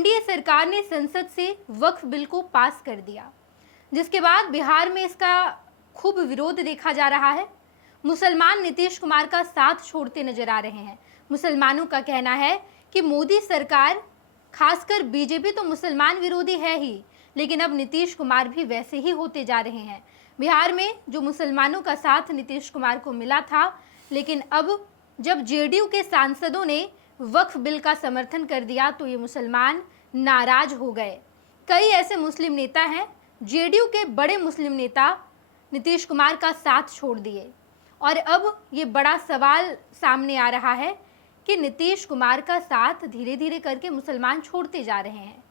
NDA सरकार ने संसद से वक्फ बिल को पास कर दिया, जिसके बाद बिहार में इसका खूब विरोध देखा जा रहा है। मुसलमान नीतीश कुमार का साथ छोड़ते नजर आ रहे हैं। मुसलमानों का कहना है कि मोदी सरकार, खासकर बीजेपी तो मुसलमान विरोधी है ही, लेकिन अब नीतीश कुमार भी वैसे ही होते जा रहे हैं। बिहार में जो मुसलमानों का साथ नीतीश कुमार को मिला था, लेकिन अब जब जेडीयू के सांसदों ने वक्फ बिल का समर्थन कर दिया तो ये मुसलमान नाराज हो गए। कई ऐसे मुस्लिम नेता हैं, जेडीयू के बड़े मुस्लिम नेता नीतीश कुमार का साथ छोड़ दिए, और अब ये बड़ा सवाल सामने आ रहा है कि नीतीश कुमार का साथ धीरे धीरे करके मुसलमान छोड़ते जा रहे हैं।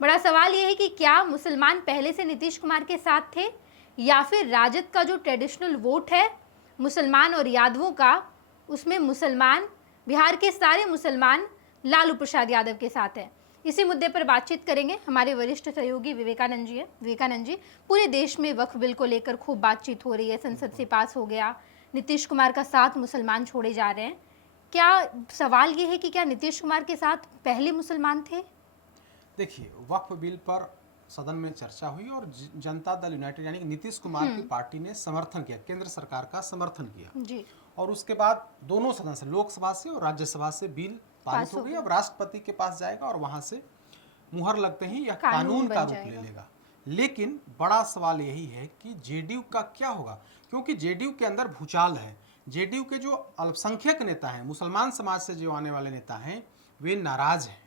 बड़ा सवाल ये है कि क्या मुसलमान पहले से नीतीश कुमार के साथ थे, या फिर राजद का जो ट्रेडिशनल वोट है मुसलमान और यादवों का, उसमें मुसलमान, बिहार के सारे मुसलमान लालू प्रसाद यादव के साथ हैं। इसी मुद्दे पर बातचीत करेंगे। हमारे वरिष्ठ सहयोगी विवेकानंद जी हैं। विवेकानंद जी, पूरे देश में वक्फ बिल को लेकर खूब बातचीत हो रही है, संसद से पास हो गया, नीतीश कुमार का साथ मुसलमान छोड़े जा रहे हैं। क्या सवाल ये है कि क्या नीतीश कुमार के साथ पहले मुसलमान थे? देखिए, वक्फ बिल पर सदन में चर्चा हुई और जनता दल यूनाइटेड यानी कि नीतीश कुमार की पार्टी ने समर्थन किया, केंद्र सरकार का समर्थन किया जी। और उसके बाद दोनों सदन से, लोकसभा से और राज्यसभा से बिल पारित हो गई। अब राष्ट्रपति के पास जाएगा और वहां से मुहर लगते ही यह कानून का रूप ले लेगा। लेकिन बड़ा सवाल यही है कि जेडीयू का क्या होगा, क्योंकि जेडीयू के अंदर भूचाल है। जेडीयू के जो अल्पसंख्यक नेता हैं, मुसलमान समाज से जो आने वाले नेता हैं, वे नाराज हैं।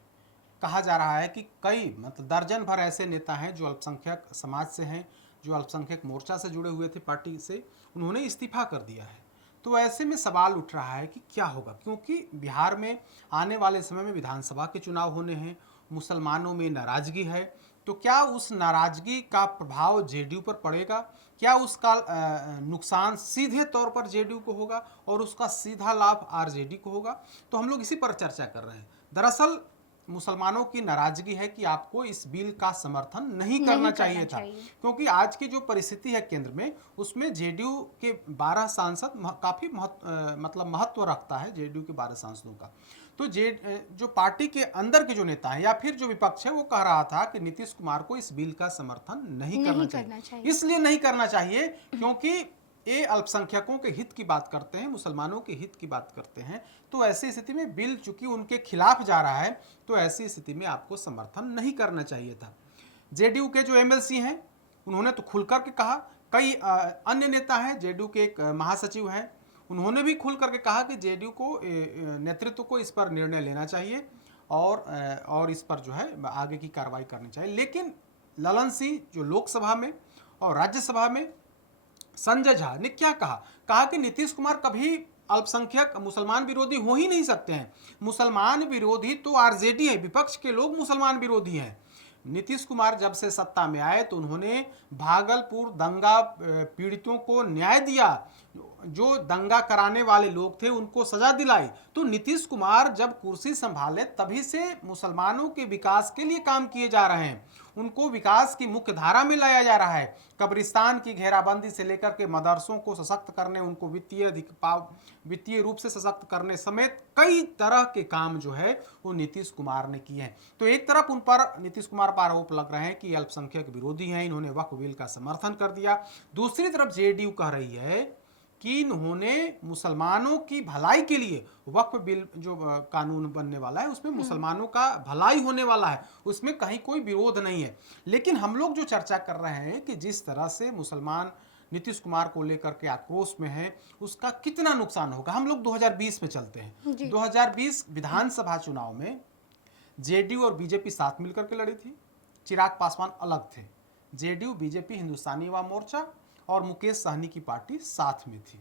कहा जा रहा है कि कई मतलब दर्जन भर ऐसे नेता हैं जो अल्पसंख्यक समाज से हैं, जो अल्पसंख्यक मोर्चा से जुड़े हुए थे पार्टी से, उन्होंने इस्तीफा कर दिया है। तो ऐसे में सवाल उठ रहा है कि क्या होगा, क्योंकि बिहार में आने वाले समय में विधानसभा के चुनाव होने हैं, मुसलमानों में नाराजगी है। तो क्या उस नाराजगी का प्रभाव जेडीयू पर पड़ेगा? क्या उसका नुकसान सीधे तौर पर जेडीयू को होगा और उसका सीधा लाभ आरजेडी को होगा? तो हम लोग इसी पर चर्चा कर रहे हैं। दरअसल मुसलमानों की नाराजगी है कि आपको इस बिल का समर्थन नहीं करना चाहिए था, क्योंकि आज की जो परिस्थिति है केंद्र में, उसमें जेडीयू के 12 सांसद काफी महत्व रखता है, जेडीयू के 12 सांसदों का। तो जो पार्टी के अंदर के जो नेता हैं या फिर जो विपक्ष है, वो कह रहा था कि नीतीश कुमार को इस बिल का समर्थन नहीं करना चाहिए। इसलिए नहीं करना चाहिए क्योंकि ये अल्पसंख्यकों के हित की बात करते हैं, मुसलमानों के हित की बात करते हैं। तो ऐसी स्थिति में बिल चूंकि उनके खिलाफ जा रहा है, तो ऐसी स्थिति में आपको समर्थन नहीं करना चाहिए था। जेडीयू के जो एमएलसी हैं, उन्होंने तो खुलकर के कहा। कई अन्य नेता हैं, जेडीयू के एक महासचिव हैं, उन्होंने भी खुल करके कहा कि जेडीयू को नेतृत्व को इस पर निर्णय लेना चाहिए और इस पर जो है आगे की कार्रवाई करनी चाहिए। लेकिन ललन सिंह जो लोकसभा में और राज्यसभा में, संजय झा ने क्या कहा कि नीतीश कुमार कभी अल्पसंख्यक मुसलमान विरोधी हो ही नहीं सकते हैं। मुसलमान विरोधी तो आरजेडी है, विपक्ष के लोग मुसलमान विरोधी हैं। नीतीश कुमार जब से सत्ता में आए तो उन्होंने भागलपुर दंगा पीड़ितों को न्याय दिया, जो दंगा कराने वाले लोग थे उनको सजा दिलाई। तो नीतीश कुमार जब कुर्सी संभाले तभी से मुसलमानों के विकास के लिए काम किए जा रहे हैं, उनको विकास की मुख्य धारा में लाया जा रहा है। कब्रिस्तान की घेराबंदी से लेकर के मदरसों को सशक्त करने, उनको वित्तीय रूप से सशक्त करने समेत कई तरह के काम जो है वो नीतीश कुमार ने किए हैं। तो एक तरफ उन पर नीतीश कुमार पर आरोप लग रहे हैं कि अल्पसंख्यक विरोधी हैं, इन्होंने वक्फ बिल का समर्थन कर दिया। दूसरी तरफ जेडीयू कह रही है कि इन्होंने मुसलमानों की भलाई के लिए वक्फ बिल जो कानून बनने वाला है उसमें मुसलमानों का भलाई होने वाला है, उसमें कहीं कोई विरोध नहीं है। लेकिन हम लोग जो चर्चा कर रहे हैं कि जिस तरह से मुसलमान नीतीश कुमार को लेकर के आक्रोश में है, उसका कितना नुकसान होगा। हम लोग 2020 में चलते हैं। 2020 विधानसभा चुनाव में जेडीयू और बीजेपी साथ मिलकर के लड़ी थी। चिराग पासवान अलग थे। जेडीयू, बीजेपी, हिंदुस्तानी युवा मोर्चा और मुकेश सहनी की पार्टी साथ में थी।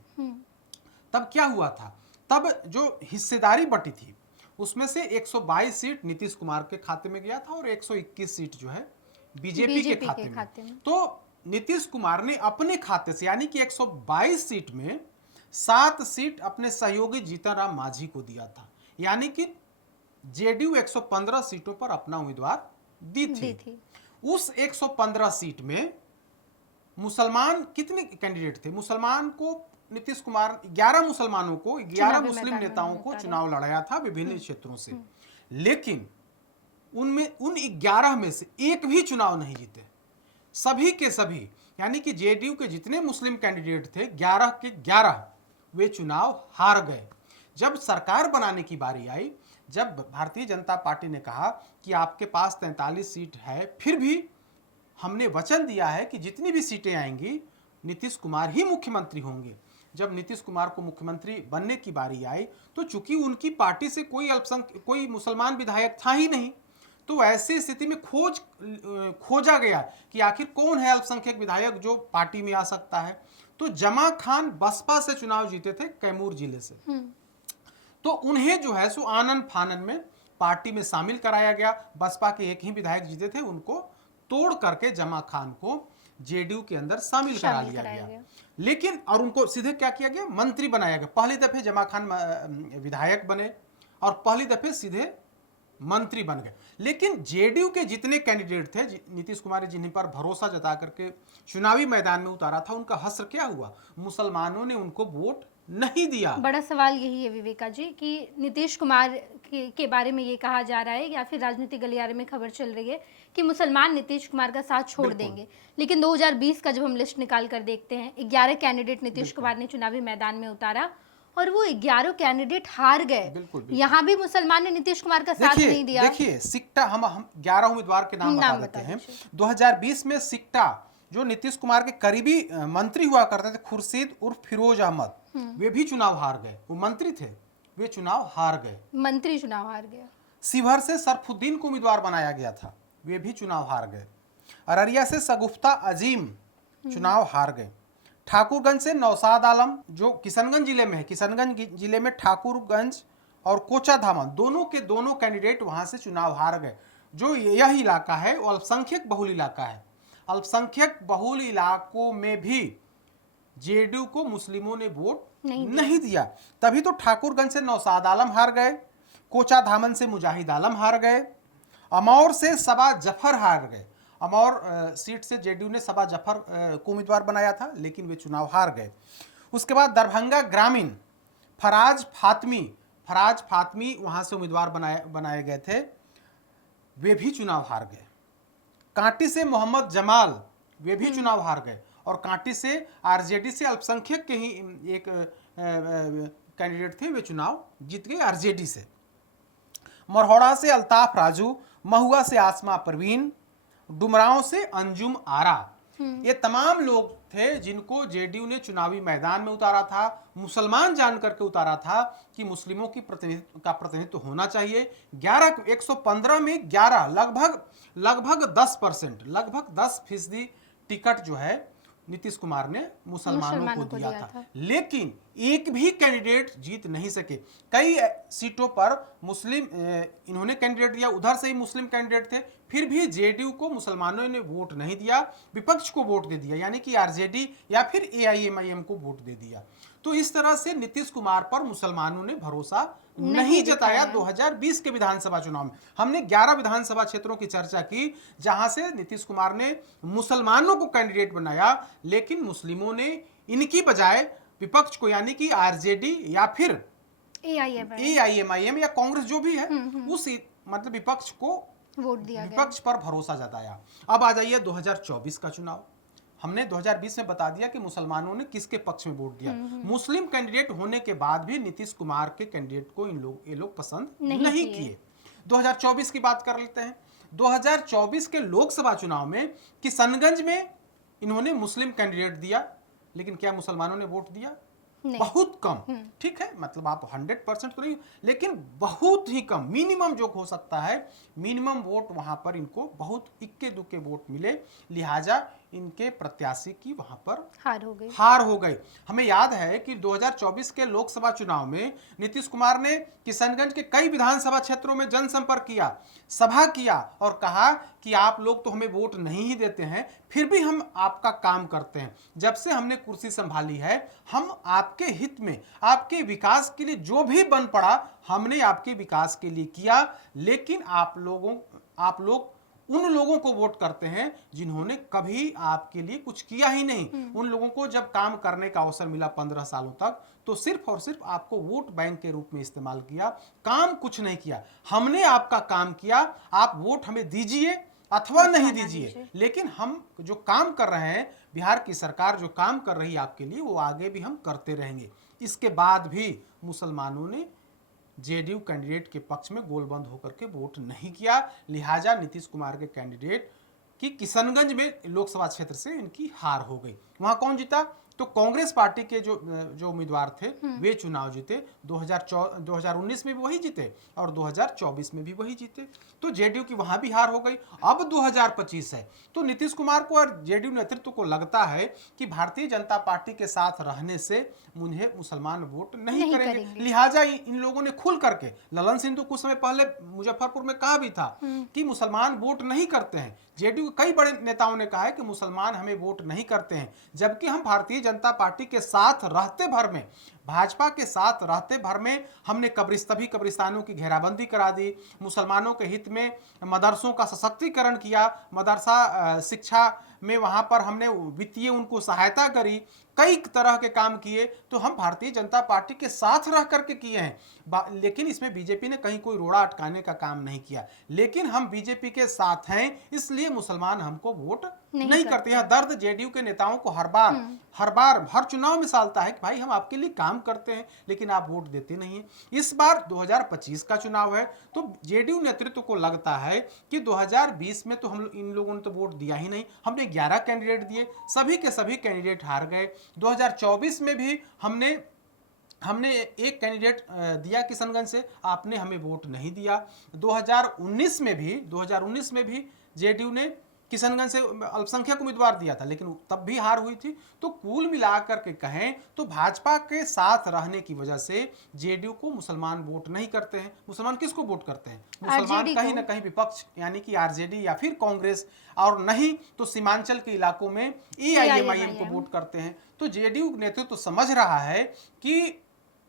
तब क्या हुआ था, तब जो हिस्सेदारी बटी थी उसमें से 122 सीट नीतीश कुमार के खाते में गया था और 121 सीट जो है बीजेपी के खाते में। तो नीतीश कुमार ने अपने खाते से यानी कि 122 सीट में 7 सीट अपने सहयोगी जीतन राम मांझी को दिया था, यानी कि जेडीयू 115 सीटों पर अपना उम्मीदवार दी थी। उस 115 सीट में मुसलमान कितने कैंडिडेट थे? मुसलमान को नीतीश कुमार 11 मुसलमानों को, 11 मुस्लिम नेताओं को चुनाव लड़ाया था विभिन्न क्षेत्रों से। लेकिन उनमें उन 11 में से एक भी चुनाव नहीं जीते, सभी के सभी, यानी कि जेडीयू के जितने मुस्लिम कैंडिडेट थे 11 के 11 वे चुनाव हार गए। जब सरकार बनाने की बारी आई, जब भारतीय जनता पार्टी ने कहा कि आपके पास 43 सीट है, फिर भी हमने वचन दिया है कि जितनी भी सीटें आएंगी नीतीश कुमार ही मुख्यमंत्री होंगे। जब नीतीश कुमार को मुख्यमंत्री बनने की बारी आई तो चूंकि उनकी पार्टी से कोई मुसलमान विधायक था ही नहीं, तो ऐसी स्थिति में खोजा गया कि आखिर कौन है अल्पसंख्यक विधायक जो पार्टी में आ सकता है। तो जमा खान बसपा से चुनाव जीते थे, कैमूर जिले से। तो उन्हें जो है सो आनन फानन में पार्टी में शामिल कराया गया। बसपा के एक ही विधायक जीते थे, उनको तोड़ करके जमा खान को जेडीयू के अंदर शामिल करा लिया गया। लेकिन और उनको सीधे क्या किया गया, मंत्री बनाया गया। पहली दफे जमा खान विधायक बने और पहली दफे सीधे मंत्री बन गए। लेकिन जेडीयू के जितने कैंडिडेट थे, नीतीश कुमार ने जिन्हीं पर भरोसा जता करके चुनावी मैदान में उतारा था, उनका हश्र क्या हुआ, मुसलमानों ने उनको वोट नहीं दिया। बड़ा सवाल यही है विवेका जी कि नीतीश कुमार के बारे में ये कहा जा रहा है या फिर राजनीतिक गलियारे में खबर चल रही है कि मुसलमान नीतीश कुमार का साथ छोड़ देंगे। लेकिन 2020 का जब हम लिस्ट निकाल कर देखते हैं, 11 कैंडिडेट नीतीश कुमार ने चुनावी मैदान में उतारा और वो 11 कैंडिडेट हार गए। यहाँ भी मुसलमान ने नीतीश कुमार का साथ नहीं दिया। देखिए सिक्टा, हम 11 उम्मीदवार के नाम बता देते हैं। 2020 में सिक्टा जो नीतीश कुमार के करीबी मंत्री हुआ करते थे, खुर्शीद उर्फ फिरोज अहमद, वे भी चुनाव हार गए। वो मंत्री थे, वे चुनाव हार गए, मंत्री चुनाव हार गया। शिवहर से सरफुद्दीन को उम्मीदवार बनाया गया था, वे भी चुनाव हार गए। अररिया से सगुफ्ता अजीम चुनाव हार गए। ठाकुरगंज से नौशाद आलम जो किशनगंज जिले में है, किशनगंज जिले में ठाकुरगंज और कोचाधामन दोनों के दोनों कैंडिडेट वहां से चुनाव हार गए। जो यह इलाका है वो अल्पसंख्यक बहुल इलाका है। अल्पसंख्यक बहुल इलाकों में भी जेडीयू को मुस्लिमों ने वोट नहीं दिया। तभी तो ठाकुरगंज से नौशाद आलम हार गए, कोचाधामन से मुजाहिद आलम हार गए, अमौर से सबा जफर हार गए। अमौर सीट से जेडीयू ने सबा जफर को उम्मीदवार बनाया था, लेकिन वे चुनाव हार गए। उसके बाद दरभंगा ग्रामीण फराज फातमी वहां से उम्मीदवार बनाए गए थे, वे भी चुनाव हार गए। कांटी से मोहम्मद जमाल, वे भी चुनाव हार गए। और कांटी से आरजेडी से अल्पसंख्यक के ही एक कैंडिडेट थे, वे चुनाव जीत गए आरजेडी से। मरहौड़ा से अल्ताफ राजू, महुआ से आसमा परवीन, डुमरांव से अंजुम आरा, ये तमाम लोग थे जिनको जेडीयू ने चुनावी मैदान में उतारा था, मुसलमान जान करके उतारा था कि मुस्लिमों की प्रतिनिधित्व होना चाहिए। 115 में 11 लगभग 10%, लगभग 10% टिकट जो है नीतीश कुमार ने मुसलमानों को दिया था। लेकिन एक भी कैंडिडेट जीत नहीं सके। कई सीटों पर मुस्लिम इन्होंने कैंडिडेट दिया, उधर से ही मुस्लिम कैंडिडेट थे, फिर भी जेडीयू को मुसलमानों ने वोट नहीं दिया, विपक्ष को वोट दे दिया, यानी कि आरजेडी या फिर एआईएमआईएम को वोट दे दिया। तो इस तरह से नीतीश कुमार पर मुसलमानों ने भरोसा नहीं जताया। 2020 के विधानसभा चुनाव में हमने 11 विधानसभा क्षेत्रों की चर्चा की जहां से नीतीश कुमार ने मुसलमानों को कैंडिडेट बनाया, लेकिन मुस्लिमों ने इनकी बजाय विपक्ष को, यानी कि आरजेडी या फिर एआईएमआईएम या कांग्रेस जो भी है, उस मतलब विपक्ष को वोट दिया, विपक्ष पर भरोसा जताया। अब आ जाइए 2024 का चुनाव। हमने 2020 में बता दिया कि मुसलमानों ने किसके पक्ष में वोट दिया। मुस्लिम कैंडिडेट होने के बाद भी नीतीश कुमार के कैंडिडेट को ये लोग पसंद नहीं किए। 2024 की बात कर लेते हैं। 2024 के लोकसभा चुनाव में किशनगंज में इन्होंने मुस्लिम कैंडिडेट दिया, लेकिन क्या मुसलमानों ने वोट दिया? बहुत कम। ठीक है, मतलब आप 100% तो नहीं, लेकिन बहुत ही कम, मिनिमम जो हो सकता है, मिनिमम वोट वहां पर इनको बहुत इक्के दुक्के वोट मिले, लिहाजा इनके प्रत्याशी की वहां पर हार हो गई। हमें याद है कि 2024 के लोकसभा चुनाव में नीतीश कुमार ने किशनगंज के कई विधानसभा क्षेत्रों में जनसंपर्क किया, सभा किया और कहा कि आप लोग तो हमें वोट नहीं ही देते हैं, फिर भी हम आपका काम करते हैं। जब से हमने कुर्सी संभाली है, हम आपके हित में, आपके विकास के लिए जो भी बन पड़ा हमने आपके विकास के लिए किया। लेकिन आप लोग उन लोगों को वोट करते हैं जिन्होंने कभी आपके लिए कुछ किया ही नहीं। उन लोगों को जब काम करने का अवसर मिला 15 सालों तक, तो सिर्फ और सिर्फ आपको वोट बैंक के रूप में इस्तेमाल किया, काम कुछ नहीं किया। हमने आपका काम किया, आप वोट हमें दीजिए अथवा नहीं दीजिए, लेकिन हम जो काम कर रहे हैं, बिहार की सरकार जो काम कर रही है आपके लिए, वो आगे भी हम करते रहेंगे। इसके बाद भी मुसलमानों ने जेडीयू कैंडिडेट के पक्ष में गोलबंद होकर के वोट नहीं किया, लिहाजा नीतीश कुमार के कैंडिडेट की किशनगंज में लोकसभा क्षेत्र से इनकी हार हो गई। वहां कौन जीता? तो कांग्रेस पार्टी के जो उम्मीदवार थे वे चुनाव जीते। 2019 में भी वही जीते और 2024 में भी वही जीते। तो जेडीयू की वहां भी हार हो गई। अब 2025 है, तो नीतीश कुमार को और जेडीयू नेतृत्व को लगता है कि भारतीय जनता पार्टी के साथ रहने से मुझे मुसलमान वोट नहीं करेंगे। लिहाजा इन लोगों ने खुल करके, ललन सिंह तो कुछ समय पहले मुजफ्फरपुर में कहा भी था कि मुसलमान वोट नहीं करते हैं। जेडीयू के कई बड़े नेताओं ने कहा है कि मुसलमान हमें वोट नहीं करते हैं, जबकि हम भारतीय जनता पार्टी के साथ रहते भर में, भाजपा के साथ रहते भर में हमने सभी कब्रिस्तानों की घेराबंदी करा दी, मुसलमानों के हित में मदरसों का सशक्तिकरण किया, मदरसा शिक्षा में वहां पर हमने वित्तीय उनको सहायता करी, कई तरह के काम किए। तो हम भारतीय जनता पार्टी के साथ रह करके किए हैं, लेकिन इसमें बीजेपी ने कहीं कोई रोड़ा अटकाने का काम नहीं किया। लेकिन हम बीजेपी के साथ हैं, इसलिए मुसलमान हमको वोट नहीं करते। यह दर्द जेडीयू के नेताओं को हर बार हर चुनाव में सालता है कि भाई हम आपके लिए काम करते हैं, लेकिन आप वोट देते नहीं हैं। इस बार 2025 का चुनाव है, तो जेडीयू नेतृत्व को लगता है कि 2020 में तो हम इन लोगों ने तो वोट दिया ही नहीं, हमने 11 कैंडिडेट दिए, सभी के सभी कैंडिडेट हार गए। 2024 में भी हमने एक कैंडिडेट दिया किशनगंज से, आपने हमें वोट नहीं दिया। 2019 में भी जेडीयू ने किशनगंज से अल्पसंख्यक उम्मीदवार दिया था, लेकिन तब भी हार हुई थी। तो कुल मिलाकर के कहें तो भाजपा के साथ रहने की वजह से जेडीयू को मुसलमान वोट नहीं करते हैं। मुसलमान किसको वोट करते हैं? मुसलमान कहीं ना कहीं विपक्ष यानी कि आरजेडी या फिर कांग्रेस, और नहीं तो सीमांचल के इलाकों में एआईएमआईएम को वोट करते हैं। तो जेडीयू नेतृत्व तो समझ रहा है कि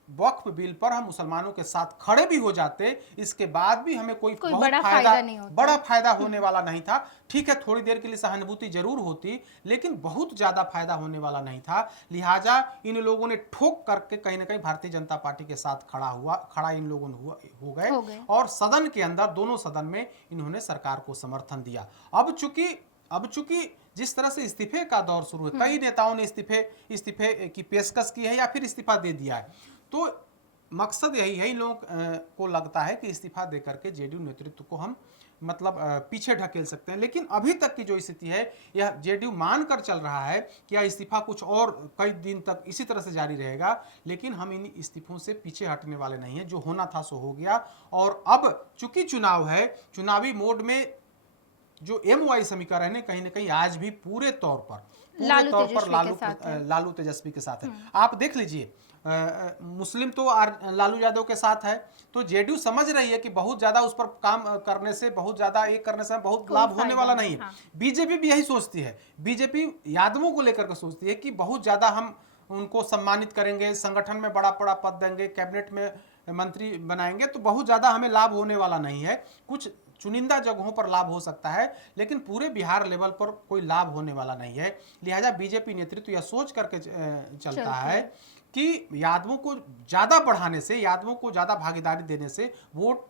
वक्फ बिल पर हम मुसलमानों के साथ खड़े भी हो जाते, इसके बाद भी हमें कोई बड़ा फायदा होने वाला नहीं था। ठीक है, थोड़ी देर के लिए सहानुभूति जरूर होती, लेकिन बहुत ज्यादा फायदा होने वाला नहीं था। लिहाजा इन लोगों ने ठोक करके कहीं ना कहीं भारतीय जनता पार्टी के साथ खड़ा इन लोगों ने हो गए और सदन के अंदर, दोनों सदन में इन्होंने सरकार को समर्थन दिया। अब चूंकि जिस तरह से इस्तीफे का दौर शुरू है, कई नेताओं ने इस्तीफे की पेशकश की है या फिर इस्तीफा दे दिया है, तो मकसद यही है, इन लोगों को लगता है कि इस्तीफा देकर के जेडीयू नेतृत्व को हम पीछे ढकेल सकते हैं। लेकिन अभी तक की जो स्थिति है, यह जेडीयू मानकर चल रहा है कि यह इस्तीफा कुछ और कई दिन तक इसी तरह से जारी रहेगा, लेकिन हम इन इस्तीफों से पीछे हटने वाले नहीं हैं। जो होना था सो हो गया। और अब चूंकि चुनाव है, चुनावी मोड में जो एमवाई समीकरण है कहीं ना कहीं आज भी पूरे तौर पर लालू तेजस्वी के साथ है। आप देख लीजिए, मुस्लिम तो लालू यादव के साथ है, तो जेडीयू समझ रही है कि बहुत ज्यादा उस पर काम करने से, बहुत ज्यादा एक करने से बहुत लाभ होने वाला नहीं है। हाँ। बीजेपी भी यही सोचती है, बीजेपी यादवों को लेकर के सोचती है कि बहुत ज्यादा हम उनको सम्मानित करेंगे, संगठन में बड़ा पद देंगे, कैबिनेट में मंत्री बनाएंगे, तो बहुत ज्यादा हमें लाभ होने वाला नहीं है। कुछ चुनिंदा जगहों पर लाभ हो सकता है, लेकिन पूरे बिहार लेवल पर कोई लाभ होने वाला नहीं है। लिहाजा बीजेपी नेतृत्व यह सोच करके चलता है कि यादवों को ज्यादा बढ़ाने से, यादवों को ज्यादा भागीदारी देने से वोट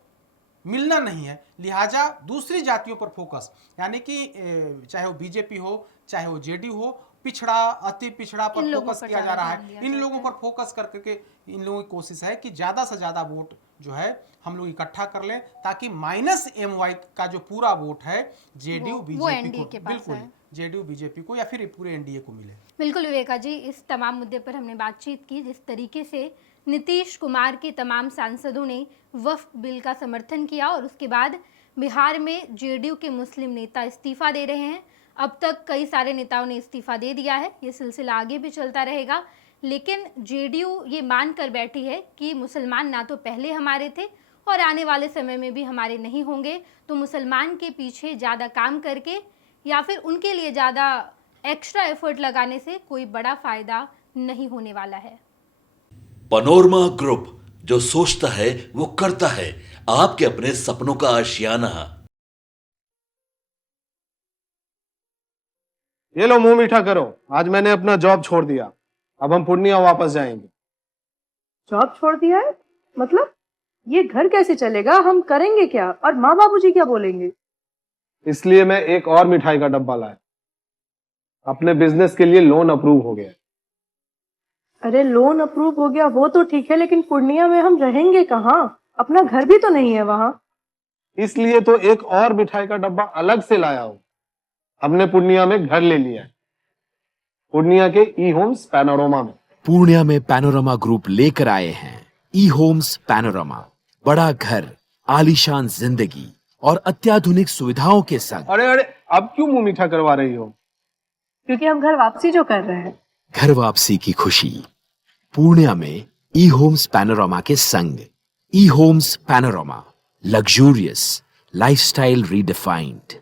मिलना नहीं है। लिहाजा दूसरी जातियों पर फोकस, यानी कि चाहे वो बीजेपी हो, चाहे वो जेडीयू हो, पिछड़ा, अति पिछड़ा पर फोकस किया जा रहा है। इन लोगों पर फोकस करके इन लोगों की कोशिश है कि ज्यादा से ज्यादा वोट जो है हम लोग इकट्ठा कर लें, ताकि माइनस एमवाई का जो पूरा वोट है जेडीयू बीजेपी को, बिल्कुल जेडीयू बीजेपी को या फिर पूरे एनडीए को मिले। बिल्कुल विवेका जी, इस तमाम मुद्दे पर हमने बातचीत की। जिस तरीके से नीतीश कुमार के तमाम सांसदों ने वक्फ बिल का समर्थन किया और उसके बाद बिहार में जेडीयू के मुस्लिम नेता इस्तीफा दे रहे हैं। अब तक कई सारे नेताओं ने इस्तीफा दे दिया है, ये सिलसिला आगे भी चलता रहेगा। लेकिन जेडीयू ये मान कर बैठी है कि मुसलमान ना तो पहले हमारे थे और आने वाले समय में भी हमारे नहीं होंगे, तो मुसलमान के पीछे ज़्यादा काम करके या फिर उनके लिए ज़्यादा एक्स्ट्रा एफर्ट लगाने से कोई बड़ा फायदा नहीं होने वाला है। पनोरमा ग्रुप, जो सोचता है वो करता है। आपके अपने सपनों का आशियाना। ये लो, मुंह मीठा करो, आज मैंने अपना जॉब छोड़ दिया, अब हम पूर्णिया वापस जाएंगे। जॉब छोड़ दिया है? मतलब ये घर कैसे चलेगा? हम करेंगे क्या? और माँ बाबूजी क्या बोलेंगे? इसलिए मैं एक और मिठाई का डब्बा लाया। अपने बिजनेस के लिए लोन अप्रूव हो गया। अरे लोन अप्रूव हो गया वो तो ठीक है, लेकिन पूर्णिया में हम रहेंगे कहाँ? अपना घर भी तो नहीं है वहाँ। इसलिए तो एक और मिठाई का डब्बा अलग से लाया हूँ। हमने पूर्णिया में घर ले लिया है, पूर्णिया के ई होम्स पैनोरमा में। पूर्णिया में पैनोरमा ग्रुप लेकर आए हैं ई होम्स पैनोरमा। बड़ा घर, आलीशान जिंदगी और अत्याधुनिक सुविधाओं के संग। अरे अरे, अब क्यों मुंह मीठा करवा रही हो? क्योंकि हम घर वापसी जो कर रहे हैं। घर वापसी की खुशी पूर्णिया में ई होम्स पैनोरमा के संग। ई Homes Panorama, luxurious lifestyle redefined.